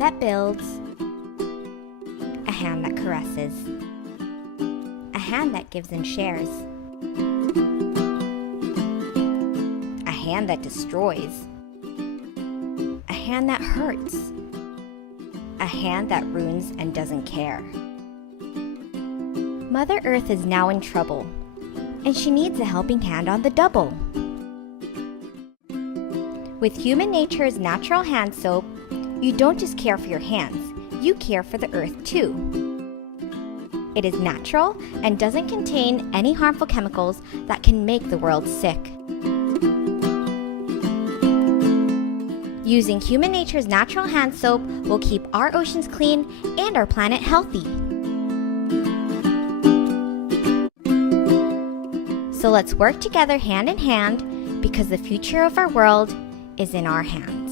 hand that builds, a hand that caresses, a hand that gives and shares, a hand that destroys, a hand that hurts, a hand that ruins and doesn't care. Mother Earth is now in trouble, and she needs a helping hand on the double. With Human Nature's natural hand soap, you don't just care for your hands, you care for the earth too. It is natural and doesn't contain any harmful chemicals that can make the world sick. Using Human Nature's natural hand soap will keep our oceans clean and our planet healthy. So let's work together hand in hand because the future of our world is in our hands.